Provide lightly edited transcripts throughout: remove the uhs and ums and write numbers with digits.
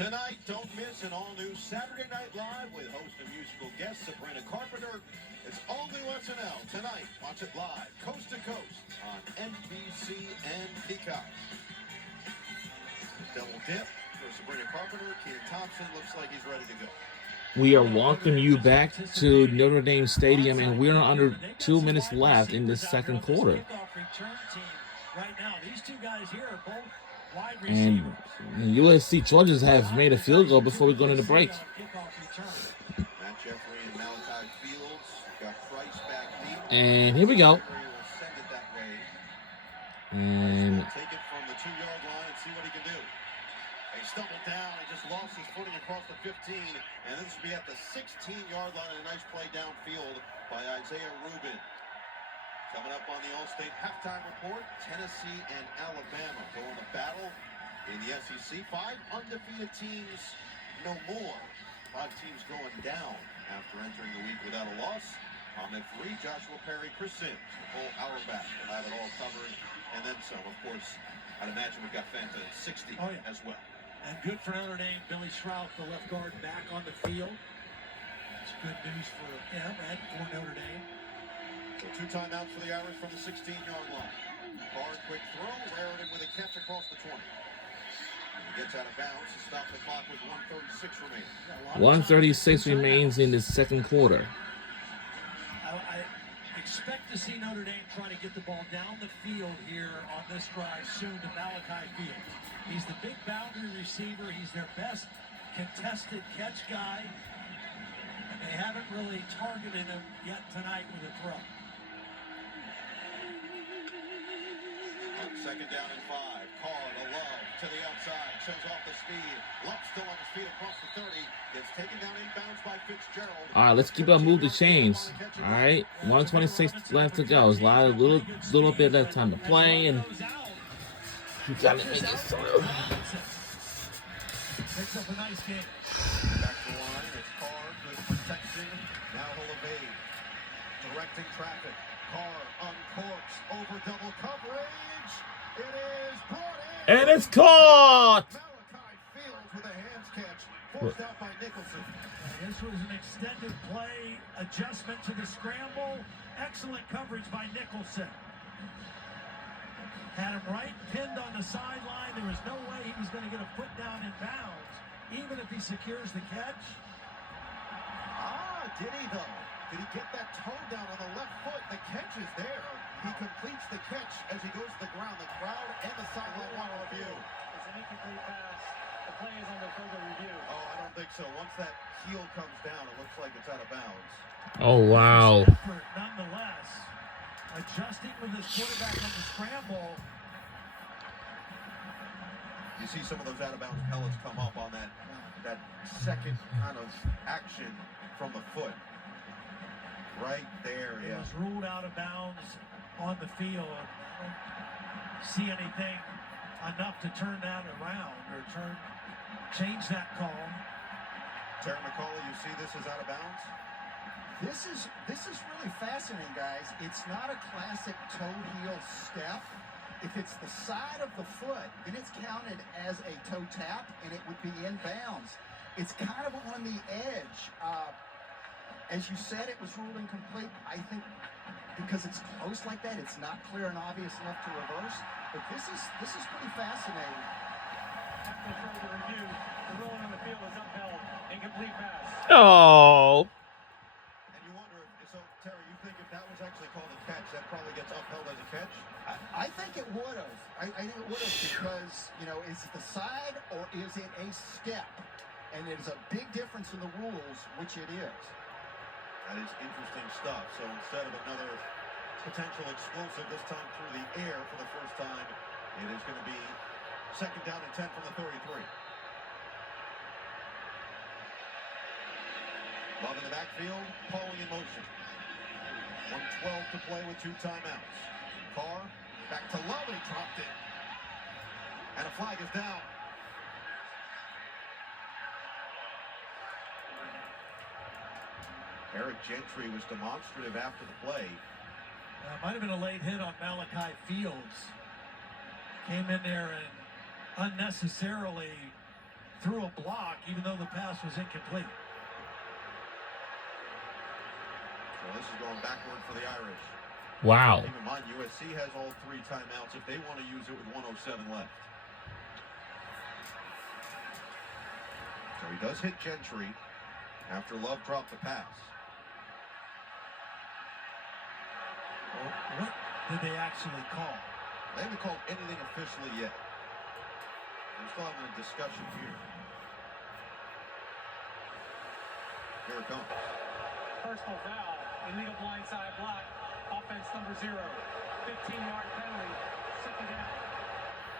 Tonight, don't miss an all-new Saturday Night Live with host and musical guest Sabrina Carpenter. It's all new SNL tonight. Watch it live, coast to coast, on NBC and Peacock. Double dip for Sabrina Carpenter. Kenan Thompson looks like he's ready to go. We are welcoming you back to Notre Dame Stadium, and we're under 2 minutes left in the second quarter. And USC Trojans have made a field goal before we go into the break. And here we go. And take it from the 2-yard line and see what he can do. He stumbled down. He just lost his footing across the 15. And this will be at the 16-yard line. A nice play downfield by Isaiah Rubin. Coming up on the All-State halftime report, Tennessee and Alabama going to battle in the SEC. 5 undefeated teams, no more. 5 teams going down after entering the week without a loss. On at 3, Joshua Perry, Chris Sims, the full hour back. We'll have it all covered, and then some. Of course, I'd imagine we've got Fanta 60 as well. And good for Notre Dame, Billy Shrout, the left guard, back on the field. It's good news for him and for Notre Dame. So 2 timeouts for the Irish from the 16-yard line. Carr, quick throw, Raritan with a catch across the 20. He gets out of bounds to stop the clock with 1:36 remaining. 1:36 remains in the second quarter. I expect to see Notre Dame try to get the ball down the field here on this drive soon to Malachi Field. He's the big boundary receiver. He's their best contested catch guy. And they haven't really targeted him yet tonight with a throw. Second down and 5. Carr to Love to the outside. Shows off the speed. Love still on his feet across the 30. Gets taken down inbounds by Fitzgerald. All right, let's keep on move the chains. All right, 1:26 left to go. It's a little bit left time to play, and you gotta make it so. Picks up a nice game. Back to the line. It's Carr. Good protection. Now he'll evade. Directing traffic. Carr uncorks over double coverage. It is brought in. And it's caught. Malachi Fields with a hands catch. Forced out by Nicholson. This was an extended play adjustment to the scramble. Excellent coverage by Nicholson. Had him right pinned on the sideline. There was no way he was going to get a foot down in bounds, even if he secures the catch. Did he though? Did he get that toe down on the left foot? The catch is there. He completes the catch as he goes to the ground. The crowd and the sideline want to review. It's an incomplete pass. The play is under further review. Oh, I don't think so. Once that heel comes down, it looks like it's out of bounds. Oh, wow. Effort, nonetheless. Adjusting with his quarterback on the scramble. You see some of those out-of-bounds pellets come up on that second kind of action from the foot. Right there, It was ruled out of bounds on the field. I don't see anything enough to turn that around or change that call. Terry McCauley, you see this as out of bounds? This is really fascinating, guys. It's not a classic toe heel step. If it's the side of the foot, then it's counted as a toe tap, and it would be in bounds. It's kind of on the edge. As you said, it was ruled incomplete. I think because it's close like that, it's not clear and obvious enough to reverse. But this is pretty fascinating. After further review, the ruling on the field is upheld. Incomplete pass. Oh. And you wonder, so Terry, you think if that was actually called a catch, that probably gets upheld as a catch? I think it would have. I think it would have because, is it the side or is it a step? And there's a big difference in the rules, which it is. That is interesting stuff. So instead of another potential explosive, this time through the air for the first time, it is going to be second down and 10 from the 33. Love in the backfield, Pauly in motion. 1:12 to play with 2 timeouts. Carr back to Love, and he dropped it. And a flag is down. Eric Gentry was demonstrative after the play. Might have been a late hit on Malachi Fields. Came in there and unnecessarily threw a block even though the pass was incomplete. So this is going backward for the Irish. Wow. Keep in mind, USC has all 3 timeouts if they want to use it with 1:07 left. So he does hit Gentry after Love dropped the pass. Well, what did they actually call? They haven't called anything officially yet. We're still having a discussion here. Here it comes. Personal foul, illegal blindside block, offense number 0, 15-yard penalty, second down.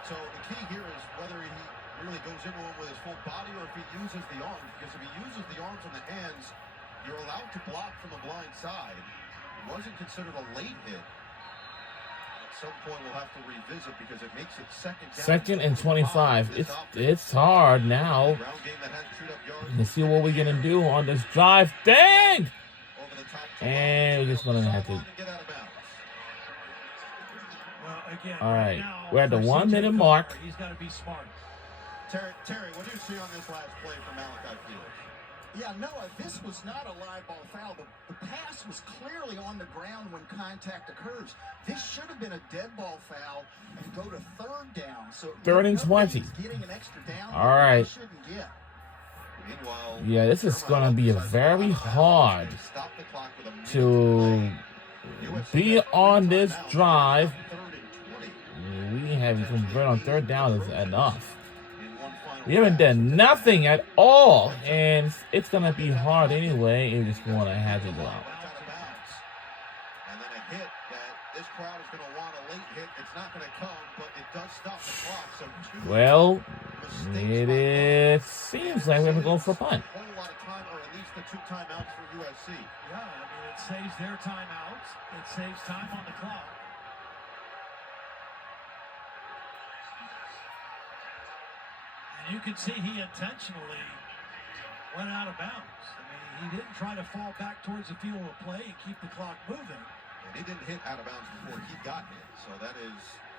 So the key here is whether he really goes into him with his full body or if he uses the arms. Because if he uses the arms and the hands, you're allowed to block from the blind side. It wasn't considered a late hit. At some point we'll have to revisit because it makes it second down. 2nd and 25. It's hard now. Ground game that has chewed up yards. Let's see what we're gonna do on this drive. Dang! Over the top to And we're just gonna have to. sideline and get out of bounds. Well, again, All right, now, we're at the for 1 CJ minute Carr, mark. He's got to be smart. Terry, what do you see on this last play from Malachi Fields? Yeah, Noah, this was not a live ball foul. The pass was clearly on the ground when contact occurs. This should have been a dead ball foul and go to 3rd down. So 3rd and 20. he's getting an extra down. All right. He shouldn't get. Meanwhile, Yeah, this is gonna be very hard stop the clock with a minute to USC be has on three this timeouts. drive. 3rd and 20. We haven't converted on 3rd down is enough. In one final We haven't pass. done nothing at all, and it's gonna be hard anyway. You're just gonna have to go out. Out of bounds. And then a hit that this crowd is going to want a late hit. It's not going to come, but it does stop the clock. So 2 Well, mistakes by it seems like we're gonna go for a punt. a whole lot of time, or at least the 2 timeouts for USC. Yeah, I mean, it saves their timeouts. It saves time on the clock. And you can see he intentionally went out of bounds. I mean, he didn't try to fall back towards the field of play and keep the clock moving. And he didn't hit out of bounds before he got hit. So that is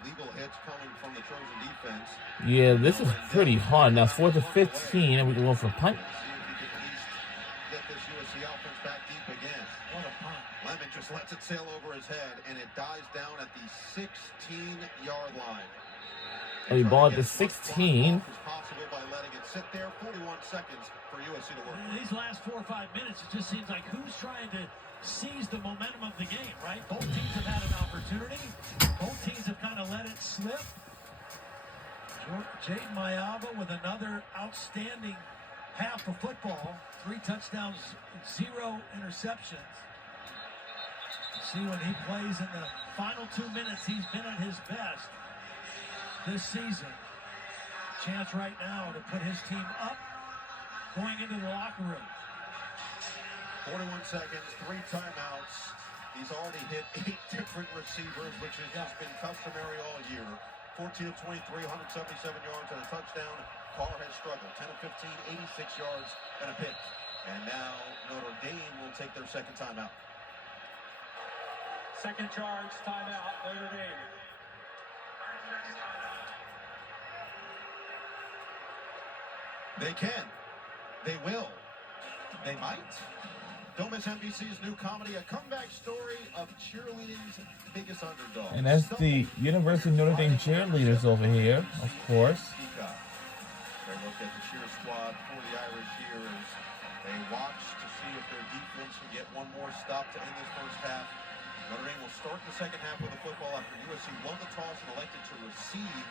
legal hits coming from the Trojan defense. Yeah, this is pretty hard. Now, 4th and 15, and we can go for a punt. See if he can at least get this USC offense back deep again. What a punt. Lemon just lets it sail over his head, and it dies down at the 16-yard line. And we ball at the 16. As possible by letting it sit there. 41 seconds for USC to work. In these last 4 or 5 minutes, it just seems like who's trying to seize the momentum of the game, right? Both teams have had an opportunity. Both teams have kind of let it slip. Jaden Mayava with another outstanding half of football. 3 touchdowns, 0 interceptions. See, when he plays in the final 2 minutes, he's been at his best this season. Chance right now to put his team up going into the locker room. 41 seconds, 3 timeouts. He's already hit 8 different receivers, which has just been customary all year. 14 of 23, 177 yards and a touchdown. Carr has struggled. 10 of 15, 86 yards and a pick. And now Notre Dame will take their second timeout. Second charge, timeout, Notre Dame. They can. They will. They might. Don't miss NBC's new comedy, a comeback story of cheerleading's biggest underdog. And that's the University of Notre Dame cheerleaders over here, of course. Peacock. They look at the cheer squad for the Irish here as they watch to see if their defense can get one more stop to end this first half. Notre Dame will start the second half with the football after USC won the toss and elected to receive,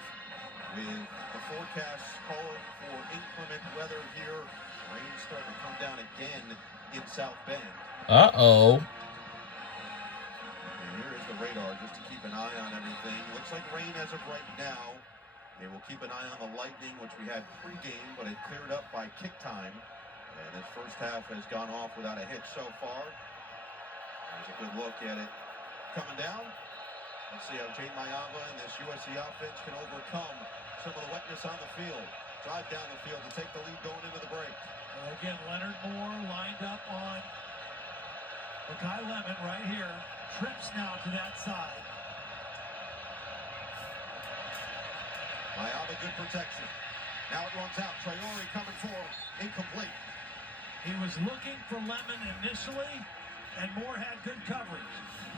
with the forecast calling for inclement weather here. Rain starting to come down again in South Bend. Uh-oh. And here is the radar just to keep an eye on everything. Looks like rain as of right now. They will keep an eye on the lightning, which we had pregame, but it cleared up by kick time. And this first half has gone off without a hitch so far. There's a good look at it coming down. Let's see how Jaden Mayava and this USC offense can overcome some of the wetness on the field. Drive down the field to take the lead going into the break. Again, Leonard Moore lined up on Makai Lemon right here. Trips now to that side. Mayava, good protection. Now it runs out. Traore coming for incomplete. He was looking for Lemon initially, and Moore had good coverage.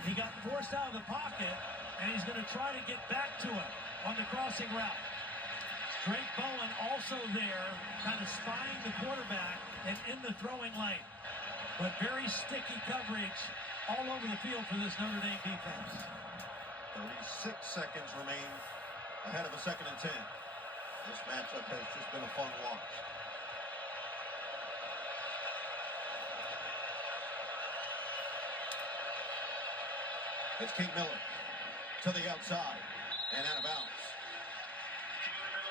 He got forced out of the pocket, and he's going to try to get back to it on the crossing route. Drake Bowen also there, kind of spying the quarterback and in the throwing lane. But very sticky coverage all over the field for this Notre Dame defense. 36 seconds remain ahead of a 2nd and 10. This matchup has just been a fun watch. It's King Miller to the outside and out of bounds.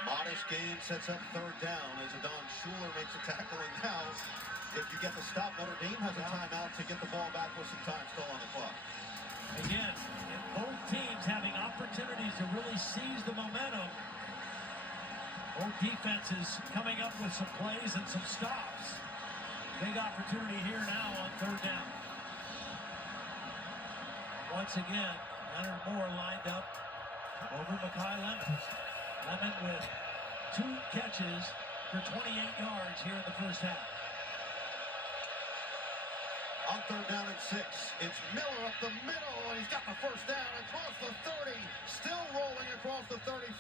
Modest gain sets up 3rd down as Adon Schuler makes a tackle, and now if you get the stop, Notre Dame has a timeout to get the ball back with some time still on the clock. Again, both teams having opportunities to really seize the momentum. Both defenses coming up with some plays and some stops. Big opportunity here now on 3rd down. Once again, Leonard Moore lined up over Makai Lemon. Lemon with 2 catches for 28 yards here in the first half. On 3rd down and 6, it's Miller up the middle, and he's got the first down across the 30, still rolling across the 35.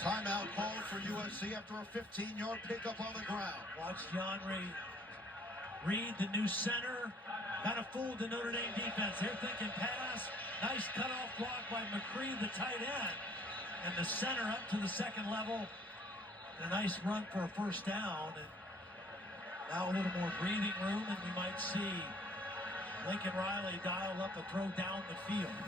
Timeout called for USC after a 15-yard pickup on the ground. Watch DeAndre Reed, the new center, kind of fooled the Notre Dame defense. They're thinking pass. Nice cutoff block by McCree, the tight end. And the center up to the 2nd level. And a nice run for a first down. And now a little more breathing room, and we might see Lincoln Riley dial up a throw down the field.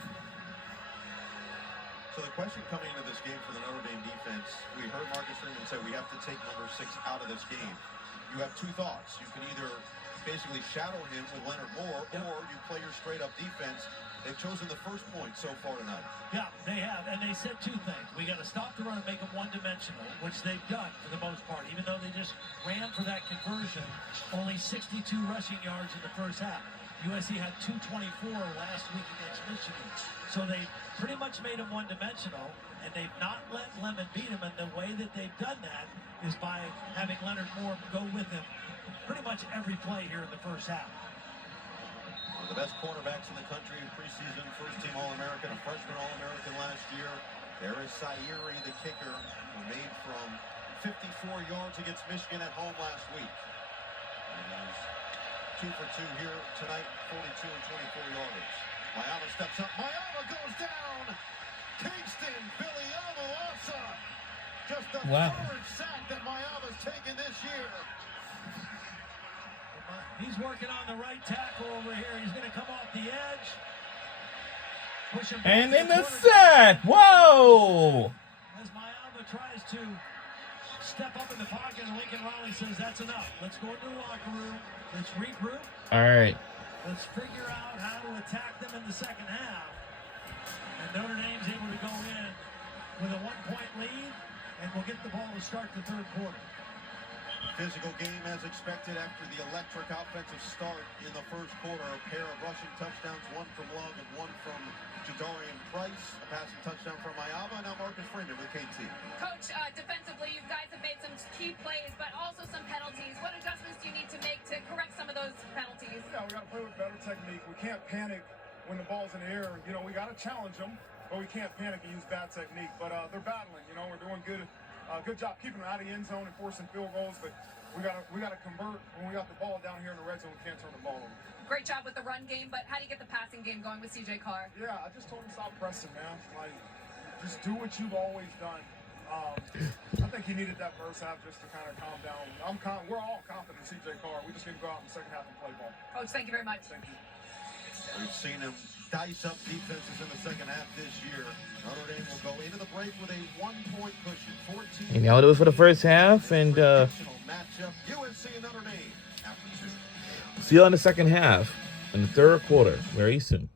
So the question coming into this game for the Notre Dame defense, we heard Marcus Freeman say we have to take number 6 out of this game. You have 2 thoughts. You can either basically shadow him with Leonard Moore, or you play your straight-up defense. They've chosen the first point so far tonight. Yeah, they have, and they said 2 things. We got to stop the run and make them one-dimensional, which they've done for the most part, even though they just ran for that conversion. Only 62 rushing yards in the first half. USC had 224 last week against Michigan. So they pretty much made them one-dimensional, and they've not let Lemon beat him, and the way that they've done that is by having Leonard Moore go with him pretty much every play here in the first half. One of the best cornerbacks in the country in preseason, first-team All-American, a freshman All-American last year. There is Sairi, the kicker, who made from 54 yards against Michigan at home last week. And he's 2 for 2 here tonight, 42 and 24 yardage. Mayava steps up. Mayava goes down. Kingston, Billy Almoasa. Just the 3rd sack that Mayava's taken this year. He's working on the right tackle over here. He's going to come off the edge. Push him back And to in the quarterback. sack. Whoa! As Mayava tries to step up in the pocket, and Lincoln Riley says, that's enough. Let's go into the locker room. Let's regroup. All right. Let's figure out how to attack them in the second half. And Notre Dame's able to go in with a 1-point lead, and we'll get the ball to start the 3rd quarter. Physical game as expected after the electric offensive start in the first quarter. A pair of rushing touchdowns, 1 from Love and 1 from Jadarian Price. A passing touchdown from Mayava. Now Marcus Freeman with KT. Coach, defensively, you guys have made some key plays, but also some penalties. What adjustments do you need to make to correct some of those penalties? Yeah, we got to play with better technique. We can't panic when the ball's in the air. You know, we got to challenge them, but we can't panic and use bad technique. But they're battling. You know, we're doing good. Good job keeping them out of the end zone and forcing field goals, but we gotta convert when we got the ball down here in the red zone. We can't turn the ball over. Great job with the run game, but how do you get the passing game going with CJ Carr? Yeah, I just told him stop pressing, man. Like, just do what you've always done. I think he needed that first half just to kind of calm down. We're all confident in CJ Carr. We just need to go out in the second half and play ball. Coach, thank you very much. Thank you. We've seen him dice up defenses in the second half this year. Notre Dame will go into the break with a 1-point cushion. 14. And that'll do it for the first half. And matchup, UNC and Notre Dame after 2. see you in the second half in the 3rd quarter very soon.